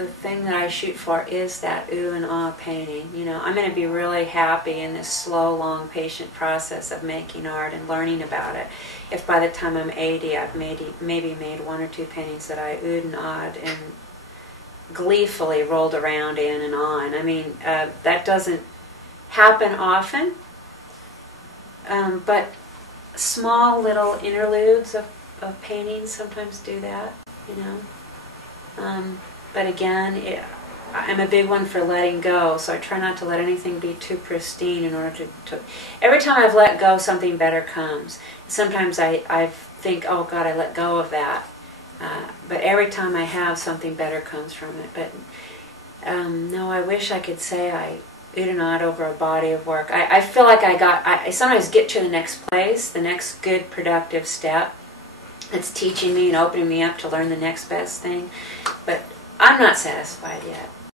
the thing that I shoot for is that ooh and ah painting. You know, I'm going to be really happy in this slow, long, patient process of making art and learning about it. If by the time I'm 80, I've maybe made one or two paintings that I oohed and ahhed and gleefully rolled around in and on. I mean, that doesn't happen often, but small little interludes of paintings sometimes do that, you know. But again, I'm a big one for letting go, so I try not to let anything be too pristine in order to every time I've let go, something better comes. Sometimes I think, oh God, I let go of that. But every time I have, something better comes from it. But no, I wish I could say I oohed and ahed over a body of work. I feel like I sometimes get to the next place, the next good productive step that's teaching me and opening me up to learn the next best thing. But I'm not satisfied yet.